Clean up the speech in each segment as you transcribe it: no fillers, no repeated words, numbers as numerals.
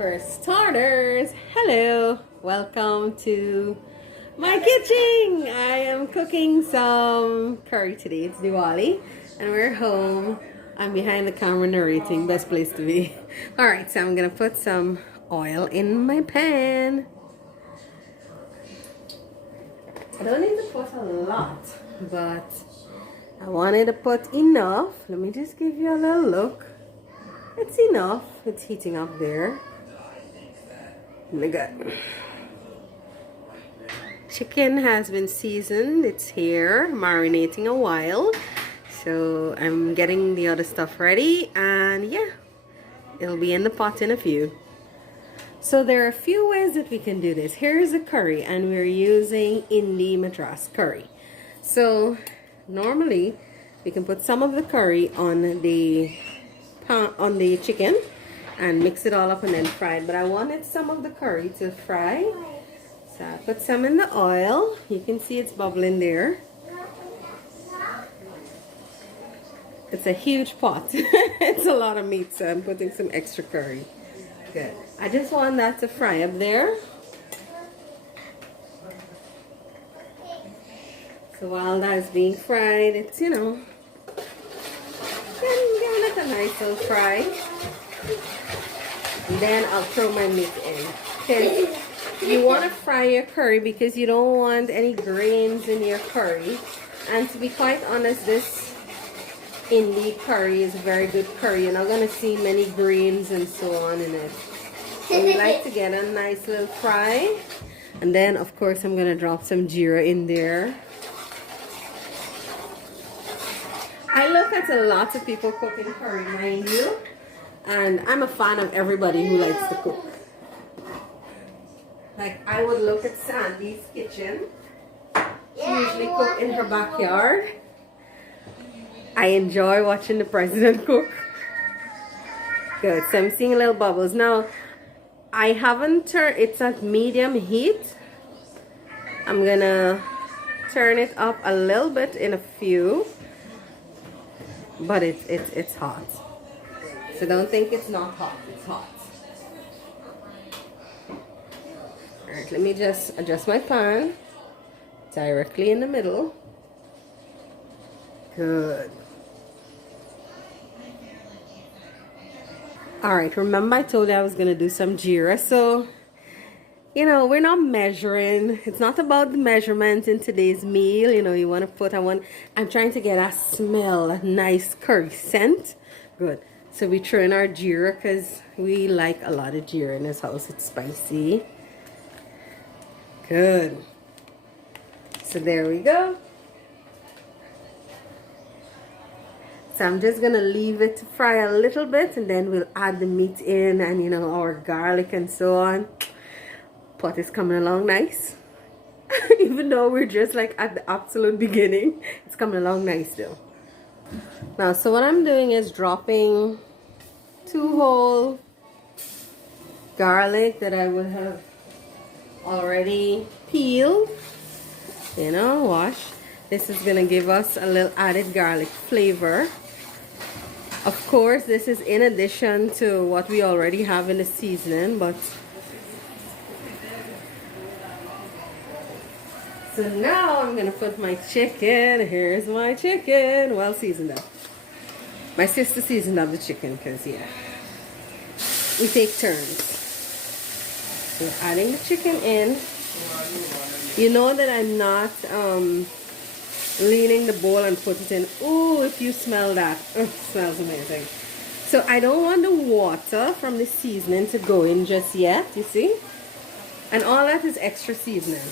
For starters, hello, welcome to my kitchen. I am cooking some curry today. It's Diwali and we're home. I'm behind the camera narrating, best place to be. Alright, so I'm gonna put some oil in my pan. I don't need to put a lot, but I wanted to put enough. Let me just give you a little look. It's enough. It's heating up there. Look at that. Chicken has been seasoned. It's here, marinating a while. So I'm getting the other stuff ready, and yeah, it'll be in the pot in a few. So there are a few ways that we can do this. Here's the curry, and we're using Indi Madras curry. So normally we can put some of the curry on the chicken and mix it all up and then fry it. But I wanted some of the curry to fry, so I put some in the oil. You can see it's bubbling there. It's a huge pot. It's a lot of meat, so I'm putting some extra curry. Good. I just want that to fry up there. So while that's being fried, it's, you know, giving it a nice little fry. And then I'll throw my meat in. Okay. You want to fry your curry because you don't want any grains in your curry. And to be quite honest, this Indi curry is a very good curry. You're not going to see many grains and so on in it. So we like to get a nice little fry. And then, of course, I'm going to drop some jeera in there. I look at a lot of people cooking curry, mind you. And I'm a fan of everybody who likes to cook. Like, I would look at Sandy's kitchen. She usually cooks in her backyard. I enjoy watching the president cook. Good, so I'm seeing little bubbles. Now, I haven't turned, it's at medium heat. I'm gonna turn it up a little bit in a few. But it's hot. So don't think it's not hot, it's hot. Alright, let me just adjust my pan directly in the middle. Good. Alright, remember I told you I was going to do some jeera. So, you know, we're not measuring. It's not about the measurement in today's meal. You know, you want to put, I'm trying to get a smell, a nice curry scent. Good. So we throw in our jeera because we like a lot of jeera in this house. It's spicy. Good. So there we go. So I'm just going to leave it to fry a little bit, and then we'll add the meat in and, you know, our garlic and so on. Pot is coming along nice. Even though we're just like at the absolute beginning, it's coming along nice though. Now, so what I'm doing is dropping 2 whole garlic that I would have already peeled, you know, wash. This is gonna give us a little added garlic flavor. Of course, this is in addition to what we already have in the seasoning, but so now I'm gonna put my chicken. Here's my chicken, well seasoned up. My sister seasoned up the chicken because, yeah, we take turns. So adding the chicken in. You know that I'm not leaning the bowl and put it in. Oh, if you smell that, it smells amazing. So I don't want the water from the seasoning to go in just yet, you see? And all that is extra seasoning.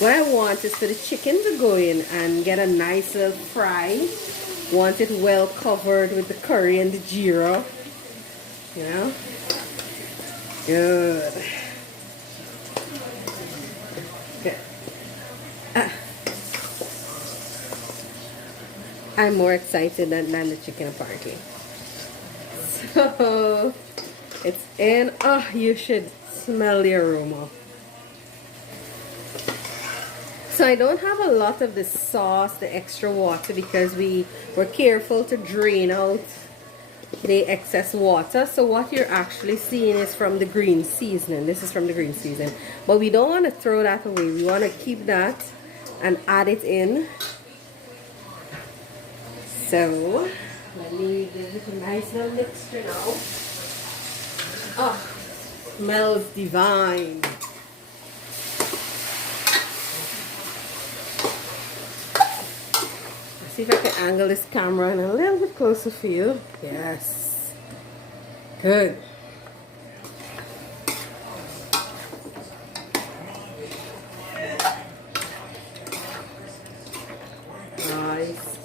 What I want is for the chicken to go in and get a nice little fry. Want it well covered with the curry and the jeera. You know? Good. Good. I'm more excited than the chicken apparently. So it's in. Oh, you should smell the aroma. So I don't have a lot of the sauce, the extra water, because we were careful to drain out the excess water. So what you're actually seeing is from the green seasoning. This is from the green seasoning, but we don't want to throw that away. We want to keep that and add it in. So let me give it a nice little mixture now. Oh, smells divine. See if I can angle this camera in a little bit closer for you. Yes. Good. Nice.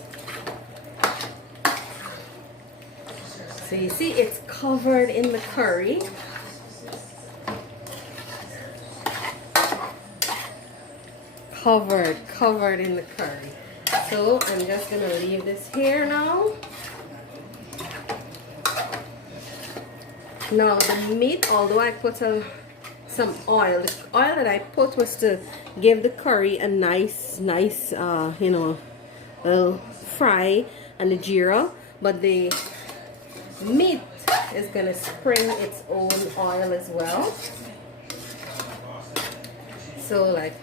So you see it's covered in the curry. Covered in the curry. So I'm just gonna leave this here now. Now the meat, although I put some oil, the oil that I put was to give the curry a nice, you know, little fry and the jeera. But the meat is gonna spring its own oil as well. So like,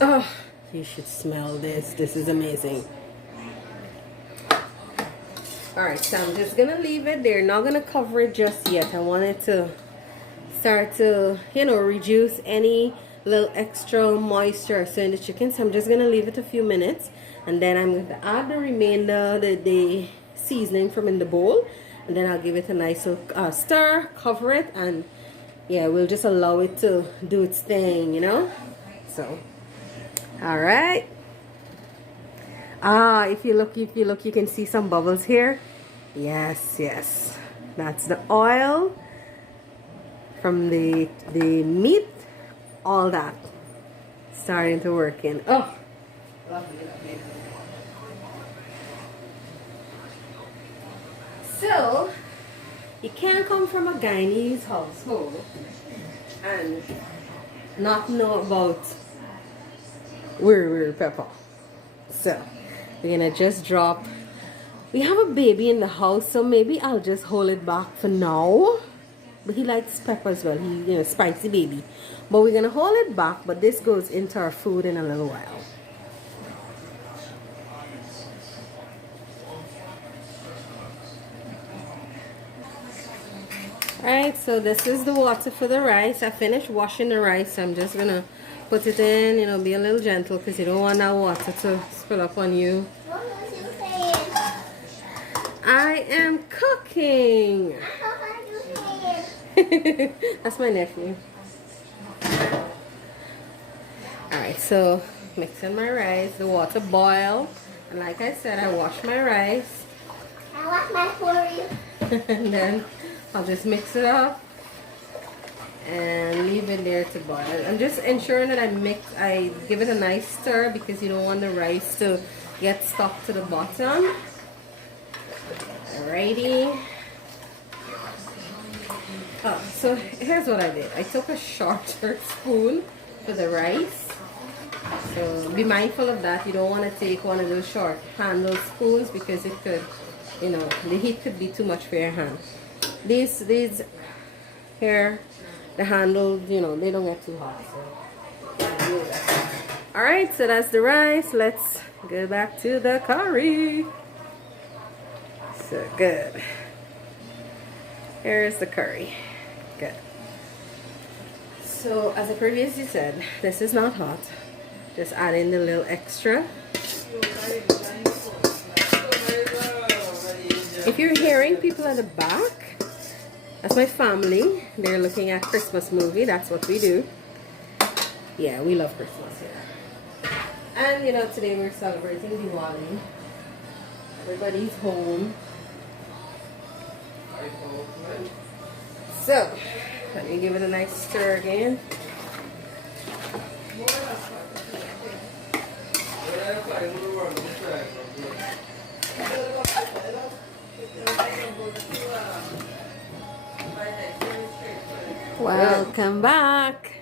oh. You should smell this. This is amazing. Alright, so I'm just gonna leave it there. Not gonna cover it just yet. I want it to start to, you know, reduce any little extra moisture so in the chicken. So I'm just gonna leave it a few minutes, and then I'm going to add the remainder, the seasoning from in the bowl, and then I'll give it a nice stir, cover it, and yeah, we'll just allow it to do its thing, you know. So all right. If you look, you can see some bubbles here. Yes, yes. That's the oil from the meat. All that starting to work in. Oh, lovely, lovely. So you can't come from a Guyanese household and not know about we're pepper. So we're gonna just drop. We have a baby in the house, so maybe I'll just hold it back for now. But he likes pepper as well. He, you know, spicy baby. But we're gonna hold it back. But this goes into our food in a little while. Alright, so this is the water for the rice. I finished washing the rice. So I'm just gonna put it in, you know, be a little gentle because you don't want that water to spill up on you. What was you saying? I am cooking. What are you saying? That's my nephew. Alright, so mixing my rice, the water boiled, and like I said, I washed my rice. I want my porridge. And then I'll just mix it up and leave it there to boil. I'm just ensuring that I give it a nice stir because you don't want the rice to get stuck to the bottom. Alrighty. Oh, so here's what I did. I took a shorter spoon for the rice. So be mindful of that. You don't want to take one of those short handle spoons because it could, you know, the heat could be too much for your hand. These here, the handle, you know, they don't get too hot. So. Alright, so that's the rice. Let's go back to the curry. So good. Here's the curry. Good. So as I previously said, this is not hot. Just add in the little extra. If you're hearing people at the back, that's my family. They're looking at Christmas movie. That's what we do. Yeah, we love Christmas here. And you know, today we're celebrating Diwali. Everybody's home. So, let me give it a nice stir again. Welcome back.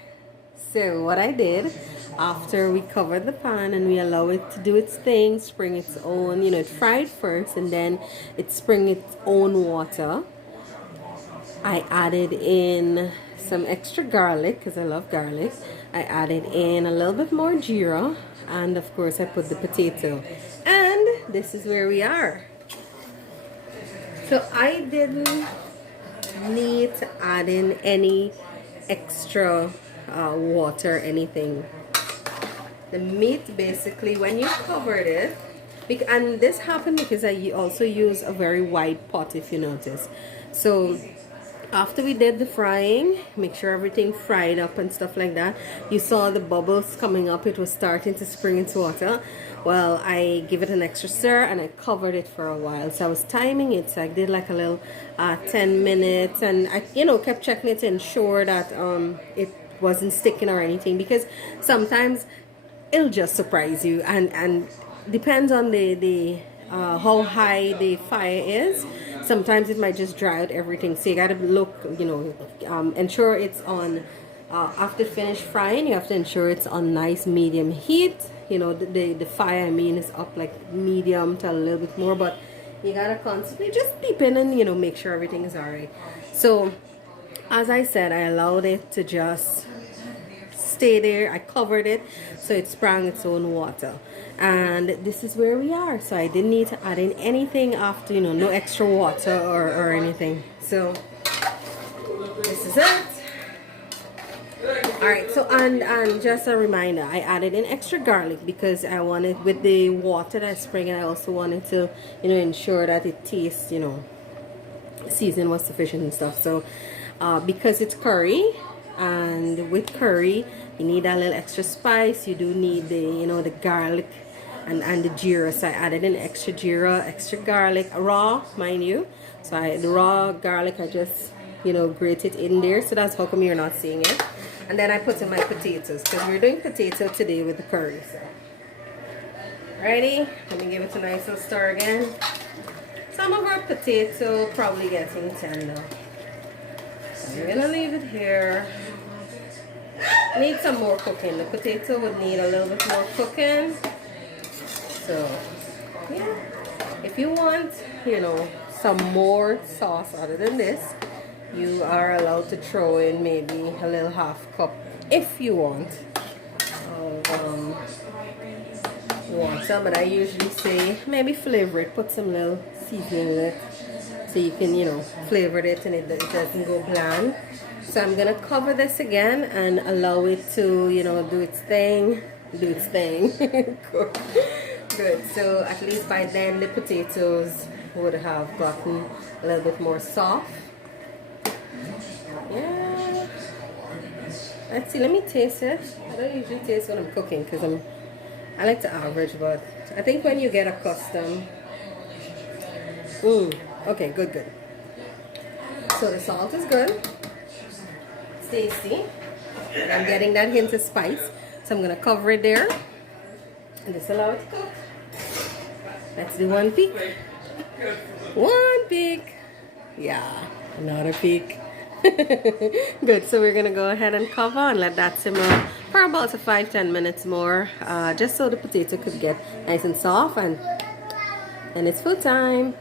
So what I did, after we cover the pan and we allow it to do its thing, spring its own, it fried first and then it spring its own water. I added in some extra garlic because I love garlic. I added in a little bit more jeera, and of course I put the potato. And this is where we are. So I didn't need to add in any extra water, anything. The meat basically, when you covered it, and this happened because I also use a very wide pot, if you notice. So after we did the frying, make sure everything fried up and stuff like that, you saw the bubbles coming up. It was starting to spring into water. Well, I give it an extra stir and I covered it for a while. So I was timing it, so I did like a little 10 minutes, and I kept checking it to ensure that it wasn't sticking or anything, because sometimes it'll just surprise you, and depends on the how high the fire is. Sometimes it might just dry out everything, so you gotta look, ensure it's on, after finish frying, you have to ensure it's on nice medium heat. The fire, I mean, is up like medium to a little bit more, but you gotta constantly just peep in and make sure everything is alright. So as I said, I allowed it to just stay there. I covered it so it sprang its own water, and this is where we are. So I didn't need to add in anything after, no extra water or anything. So this is it. Alright, so and just a reminder, I added in extra garlic because I wanted, with the water that I spring, I also wanted to ensure that it tastes, season was sufficient and stuff. So because it's curry, and with curry you need a little extra spice, you do need the the garlic and the jeera. So I added in extra jeera, extra garlic, raw, mind you. So the raw garlic, I just grate it in there. So that's how come you're not seeing it. And then I put in my potatoes because we're doing potato today with the curry. So ready, let me give it a nice little stir again. Some of our potato probably getting tender, so I'm gonna leave it here. Need some more cooking. The potato would need a little bit more cooking. So yeah, if you want some more sauce other than this, you are allowed to throw in maybe a little half cup if you want of water, but I usually say maybe flavor it, put some little seasoning in it so you can flavor it and it doesn't go bland. So I'm gonna cover this again and allow it to do its thing cook. Good. So at least by then the potatoes would have gotten a little bit more soft. Yeah. Let's see, let me taste it. I don't usually taste when I'm cooking because I like to average, but I think when you get accustomed. Okay, good. So the salt is good. It's tasty. And I'm getting that hint of spice. So I'm gonna cover it there and just allow it to cook. Let's do one peek. One peek. Yeah, another peek. Good. So we're gonna go ahead and cover and let that simmer for about 5-10 minutes more, just so the potato could get nice and soft, and it's food time.